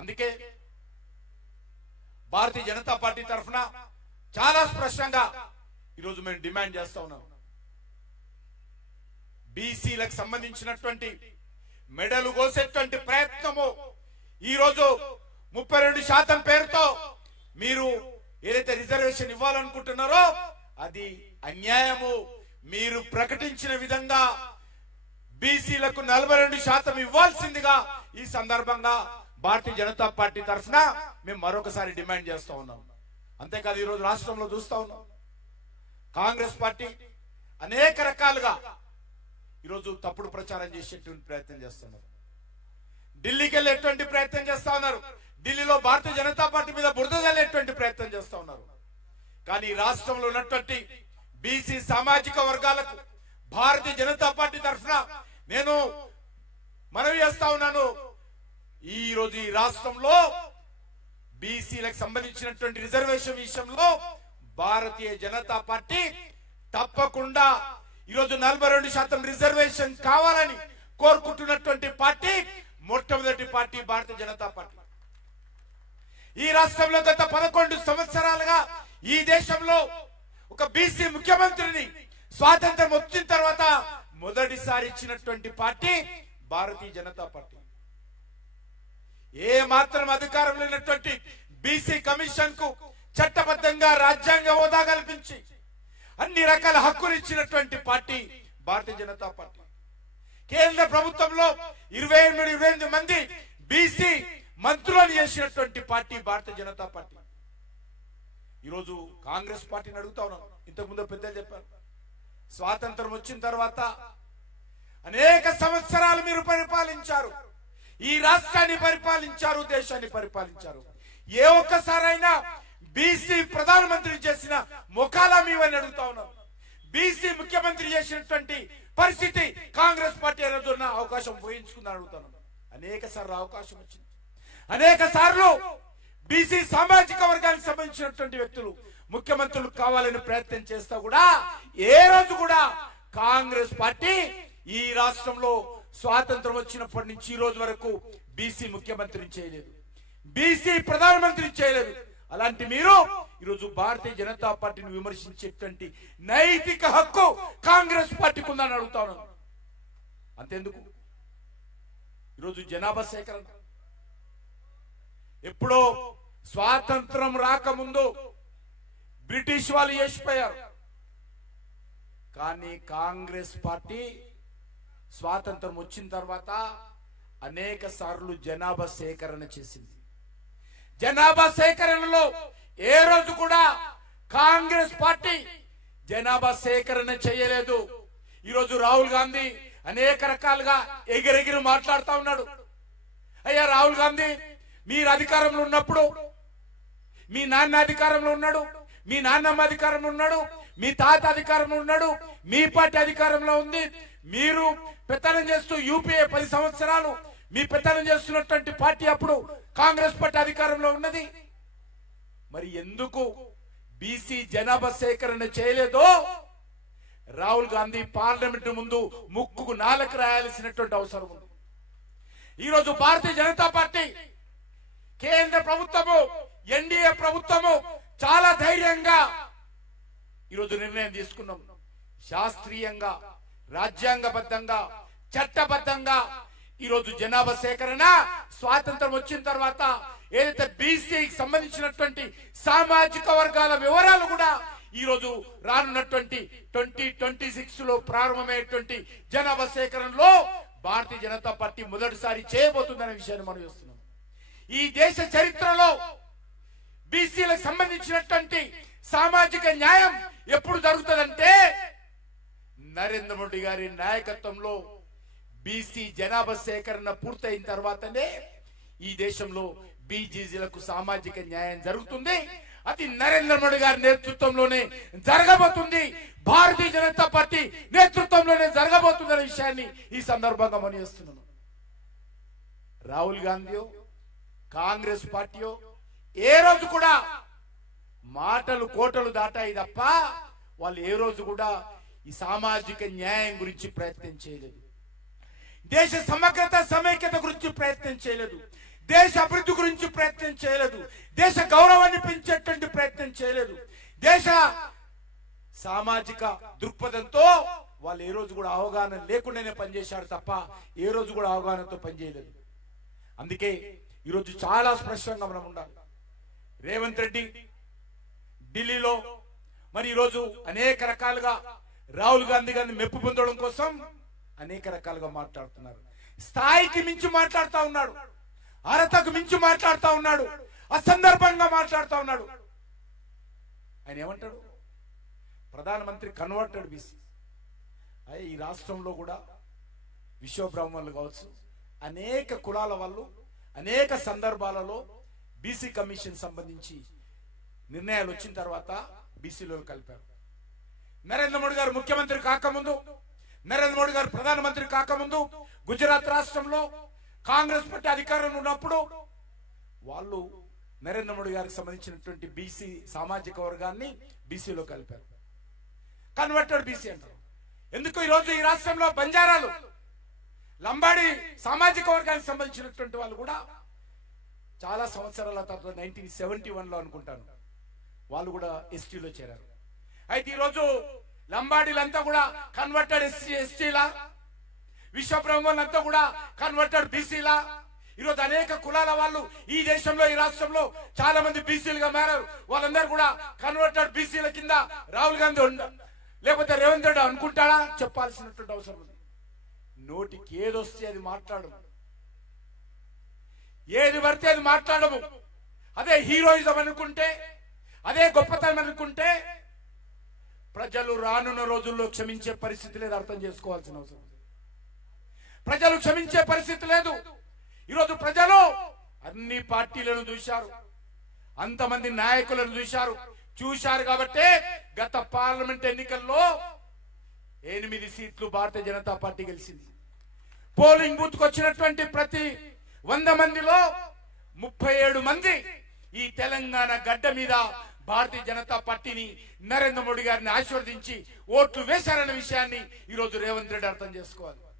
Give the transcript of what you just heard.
అందుకే భారతీయ జనతా పార్టీ తరఫున చాలా స్పష్టంగా ఈరోజు మేము డిమాండ్ చేస్తా ఉన్నాం. బీసీలకు సంబంధించినటువంటి మెడలు కోసేటువంటి ప్రయత్నము ఈరోజు 32% పేరుతో మీరు ఏదైతే రిజర్వేషన్ ఇవ్వాలనుకుంటున్నారో అది అన్యాయము. మీరు ప్రకటించిన విధంగా బీసీలకు 42% ఇవ్వాల్సిందిగా ఈ సందర్భంగా భారతీయ జనతా పార్టీ తరఫున మేము మరొకసారి డిమాండ్ చేస్తా ఉన్నాం. అంతేకాదు ఈరోజు రాష్ట్రంలో చూస్తా ఉన్నాం, కాంగ్రెస్ పార్టీ అనేక రకాలుగా ఈరోజు తప్పుడు ప్రచారం చేసేటువంటి ప్రయత్నం చేస్తున్నారు. ఢిల్లీకి వెళ్ళేటువంటి ప్రయత్నం చేస్తా ఉన్నారు. ఢిల్లీలో భారతీయ జనతా పార్టీ మీద బురద జల్లేటువంటి ప్రయత్నం చేస్తా ఉన్నారు. కానీ రాష్ట్రంలో ఉన్నటువంటి బీసీ సామాజిక వర్గాలకు భారతీయ జనతా పార్టీ తరఫున నేను మనవి చేస్తా ఉన్నాను. ఈ రోజు ఈ రాష్ట్రంలో బీసీలకు సంబంధించినటువంటి రిజర్వేషన్ విషయంలో భారతీయ జనతా పార్టీ తప్పకుండా ఈరోజు 42% రిజర్వేషన్ కావాలని కోరుకుంటున్నటువంటి పార్టీ మొట్టమొదటి పార్టీ భారతీయ జనతా పార్టీ. ఈ రాష్ట్రంలో గత 11 సంవత్సరాలుగా ఈ దేశంలో ఒక బీసీ ముఖ్యమంత్రిని స్వాతంత్రం వచ్చిన తర్వాత మొదటిసారి ఇచ్చినటువంటి పార్టీ భారతీయ జనతా పార్టీ. ఏ మాత్రం అధికారం లేనటువంటి బీసీ కమిషన్ కు చట్టబద్ధంగా రాజ్యాంగ హోదా కల్పించి అన్ని రకాల హక్కులు ఇచ్చినటువంటి పార్టీ భారతీయ జనతా పార్టీ. కేంద్ర ప్రభుత్వంలో 28 మంది బీసీ మంత్రులను చేసినటువంటి పార్టీ భారతీయ జనతా పార్టీ. ఈరోజు కాంగ్రెస్ పార్టీని అడుగుతా ఉన్నాను. ఇంతకుముందు పెద్దలు చెప్పారు, స్వాతంత్రం వచ్చిన తర్వాత అనేక సంవత్సరాలు మీరు పరిపాలించారు, ఈ రాష్ట్రాన్ని పరిపాలించారు, దేశాన్ని పరిపాలించారు. ఏ ఒక్కసారైనా బీసీ ప్రధానమంత్రి చేసిన ముఖాలా మీవని అడుగుతా ఉన్నారు. బీసీ ముఖ్యమంత్రి చేసినటువంటి పరిస్థితి కాంగ్రెస్ పార్టీ రోజున అవకాశం పోయించుకుందని అడుగుతాను. అనేక సార్లు అవకాశం వచ్చింది, అనేక సార్లు బీసీ సామాజిక వర్గానికి సంబంధించినటువంటి వ్యక్తులు ముఖ్యమంత్రులు కావాలని ప్రయత్నం చేస్తా కూడా ఏ రోజు కూడా కాంగ్రెస్ పార్టీ ఈ రాష్ట్రంలో స్వాతంత్రం వచ్చినప్పటి నుంచి ఈ రోజు వరకు బీసీ ముఖ్యమంత్రిని చేయలేదు, బీసీ ప్రధానమంత్రిని చేయలేదు. అలాంటి మీరు ఈరోజు భారతీయ జనతా పార్టీని విమర్శించేటువంటి నైతిక హక్కు కాంగ్రెస్ పార్టీకి ఉందని అడుగుతా ఉన్నాను. అంతేందుకు ఈరోజు జనాభా సేకరణ ఎప్పుడో స్వాతంత్రం రాకముందు బ్రిటిష్ వాళ్ళు చేసిపోయారు. కానీ కాంగ్రెస్ పార్టీ స్వాతంత్రం వచ్చిన తర్వాత అనేక సార్లు జనాభా సేకరణ చేసింది. జనాభా సేకరణలో ఏ రోజు కూడా కాంగ్రెస్ పార్టీ జనాభా సేకరణ చేయలేదు. ఈరోజు రాహుల్ గాంధీ అనేక రకాలుగా ఎగిరెగిరి మాట్లాడుతూ ఉన్నాడు. అయ్యా రాహుల్ గాంధీ, మీరు అధికారంలో ఉన్నప్పుడు మీ నాన్న అధికారంలో ఉన్నాడు, మీ నాన్నమ్మ అధికారంలో ఉన్నాడు, మీ తాత అధికారంలో ఉన్నాడు, మీ పార్టీ అధికారంలో ఉంది. మీరు పెత్తనం చేస్తూ యూపీఏ 10 సంవత్సరాలు మీ పెత్తనం చేస్తున్నటువంటి పార్టీ అప్పుడు కాంగ్రెస్ పార్టీ అధికారంలో ఉన్నది. మరి ఎందుకు బీసీ జనాభా సేకరణ చేయలేదో రాహుల్ గాంధీ పార్లమెంట్ ముందు ముక్కుకు నాలుక రాయాల్సినటువంటి అవసరం ఉంది. ఈరోజు భారతీయ జనతా పార్టీ కేంద్ర ప్రభుత్వము, ఎన్డీఏ ప్రభుత్వము చాలా ధైర్యంగా ఈరోజు నిర్ణయం తీసుకున్నాం. శాస్త్రీయంగా, రాజ్యాంగబద్ధంగా, చట్టబద్ధంగా ఈరోజు జనాభా సేకరణ స్వాతంత్రం వచ్చిన తర్వాత ఏదైతే బీసీకి సంబంధించినటువంటి సామాజిక వర్గాల వివరాలు కూడా ఈరోజు రానున్నటువంటి 2026 లో ప్రారంభమయ్యేటువంటి జనాభా సేకరణలో భారతీయ జనతా పార్టీ మొదటిసారి చేయబోతుందనే విషయాన్ని మనం చూస్తున్నాం. ఈ దేశ చరిత్రలో బీసీలకు సంబంధించినటువంటి సామాజిక న్యాయం ఎప్పుడు జరుగుతుందంటే నరేంద్ర మోడీ గారి నాయకత్వంలో బీసీ జనాభా సేకరణ పూర్తయిన తర్వాతనే ఈ దేశంలో బీసీలకు సామాజిక న్యాయం జరుగుతుంది. అది నరేంద్ర మోడీ గారి నేతృత్వంలోనే జరగబోతుంది, భారతీయ జనతా పార్టీ నేతృత్వంలోనే జరగబోతుందనే విషయాన్ని ఈ సందర్భంగా మనం చేస్తున్నాను. రాహుల్ గాంధీ కాంగ్రెస్ పార్టీయో ఏ రోజు కూడా మాటలు కోటలు దాటాయి తప్ప వాళ్ళు ఏ రోజు కూడా ఈ సామాజిక న్యాయం గురించి ప్రయత్నం చేయలేదు, దేశ సమగ్రత సమైక్యత గురించి ప్రయత్నం చేయలేదు, దేశ అభివృద్ధి గురించి ప్రయత్నం చేయలేదు, దేశ గౌరవాన్ని పెంచేటువంటి ప్రయత్నం చేయలేదు, దేశ సామాజిక దృక్పథంతో వాళ్ళు ఏ రోజు కూడా అవగాహన లేకుండానే పనిచేశారు తప్ప ఏ రోజు కూడా అవగాహనతో పనిచేయలేదు. అందుకే ఈరోజు చాలా స్పష్టంగా మనం ఉండాలి. రేవంత్ రెడ్డి ఢిల్లీలో మరి ఈరోజు అనేక రకాలుగా రాహుల్ గాంధీ గారిని మెప్పు పొందడం కోసం అనేక రకాలుగా మాట్లాడుతున్నారు. స్థాయికి మించి మాట్లాడుతూ ఉన్నాడు, అర్హతకు మించి మాట్లాడుతూ ఉన్నాడు, అసందర్భంగా మాట్లాడుతూ ఉన్నాడు. ఆయన ఏమంటాడు? ప్రధానమంత్రి కన్వర్టెడ్ బీసీ. అయ్యే ఈ రాష్ట్రంలో కూడా విశ్వబ్రాహ్మణులు కావచ్చు, అనేక కులాల వాళ్ళు అనేక సందర్భాలలో బీసీ కమిషన్ సంబంధించి నిర్ణయాలు వచ్చిన తర్వాత బీసీలో కలిపారు. నరేంద్ర మోడీ గారు ముఖ్యమంత్రి కాకముందు, నరేంద్ర మోడీ గారు ప్రధానమంత్రి కాకముందు గుజరాత్ రాష్ట్రంలో కాంగ్రెస్ పార్టీ అధికారంలో ఉన్నప్పుడు వాళ్ళు నరేంద్ర మోడీ గారికి సంబంధించినటువంటి బీసీ సామాజిక వర్గాన్ని బీసీలో కలిపారు. కన్వర్టెడ్ బీసీ అంటారు. ఎందుకు ఈరోజు ఈ రాష్ట్రంలో బంజారాలు, లంబాడి సామాజిక వర్గానికి సంబంధించినటువంటి వాళ్ళు కూడా చాలా సంవత్సరాల తర్వాత 1971లో అనుకుంటాను వాళ్ళు కూడా ఎస్టీలో చేరారు. అయితే ఈరోజు లంబాడీలంతా కూడా కన్వర్టెడ్ ఎస్టీలా, విశ్వబ్రహ్మణులంతా కూడా కన్వర్టెడ్ బీసీలా. ఈరోజు అనేక కులాల వాళ్ళు ఈ దేశంలో ఈ రాష్ట్రంలో చాలా మంది బీసీలుగా మారారు. వాళ్ళందరూ కూడా కన్వర్టెడ్ బీసీల కింద రాహుల్ గాంధీ లేకపోతే రేవంత్ రెడ్డి అనుకుంటాడా? చెప్పాల్సినటువంటి అవసరం ఉంది. నోటికి ఏదొస్తే అది మాట్లాడము, ఏది పడితే అది మాట్లాడము. అదే హీరోయిజం అనుకుంటే, అదే గొప్పతనం అనుకుంటే ప్రజలు రానున్న రోజుల్లో క్షమించే పరిస్థితి లేదు. అర్థం చేసుకోవాల్సిన అవసరం. ప్రజలు క్షమించే పరిస్థితి లేదు. ఈరోజు ప్రజలు అన్ని పార్టీలను చూశారు, అంతమంది నాయకులను చూశారు కాబట్టి గత పార్లమెంట్ ఎన్నికల్లో 8 సీట్లు భారతీయ జనతా పార్టీ గెలిచింది. పోలింగ్ బూత్ కు వచ్చినటువంటి ప్రతి 100 మందిలో 37 మంది ఈ తెలంగాణ గడ్డ మీద భారతీయ జనతా పార్టీని, నరేంద్ర మోడీ గారిని ఆశీర్వదించి ఓట్లు వేశారన్న విషయాన్ని ఈరోజు రేవంత్ రెడ్డి అర్థం చేసుకోవాలి.